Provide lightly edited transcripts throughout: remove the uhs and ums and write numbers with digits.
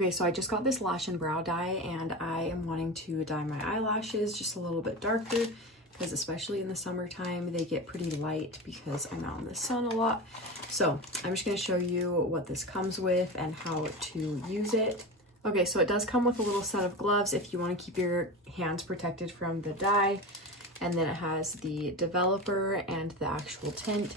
Okay, so I just got this lash and brow dye and I am wanting to dye my eyelashes just a little bit darker because especially in the summertime, they get pretty light because I'm out in the sun a lot. So I'm just gonna show you what this comes with and how to use it. Okay, so it does come with a little set of gloves if you wanna keep your hands protected from the dye. And then it has the developer and the actual tint.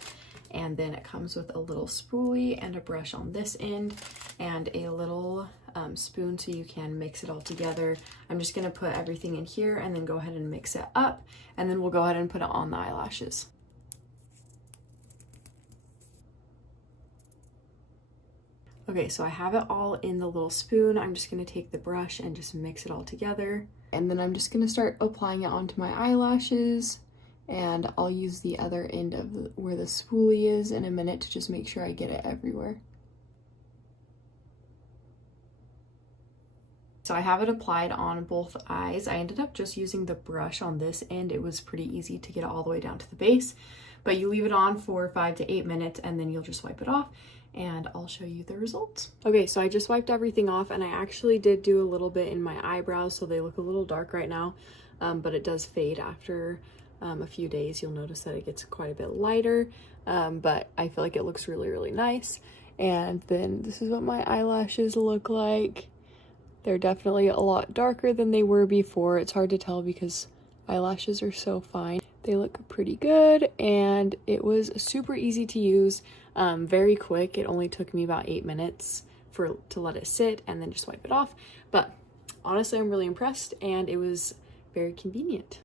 And then it comes with a little spoolie and a brush on this end and a little spoon so you can mix it all together. I'm just gonna put everything in here and then go ahead and mix it up, and then we'll go ahead and put it on the eyelashes. Okay, so I have it all in the little spoon. I'm just gonna take the brush and just mix it all together. And then I'm just gonna start applying it onto my eyelashes. And I'll use the other end of where the spoolie is in a minute to just make sure I get it everywhere. So I have it applied on both eyes. I ended up just using the brush on this end. It was pretty easy to get it all the way down to the base, but you leave it on for 5 to 8 minutes and then you'll just wipe it off and I'll show you the results. Okay, so I just wiped everything off and I actually did do a little bit in my eyebrows, so they look a little dark right now, but it does fade after a few days. You'll notice that it gets quite a bit lighter, but I feel like it looks really, really nice. And then this is what my eyelashes look like. They're definitely a lot darker than they were before. It's hard to tell because eyelashes are so fine. They look pretty good and it was super easy to use, very quick. It only took me about 8 minutes to let it sit and then just wipe it off. But honestly, I'm really impressed and it was very convenient.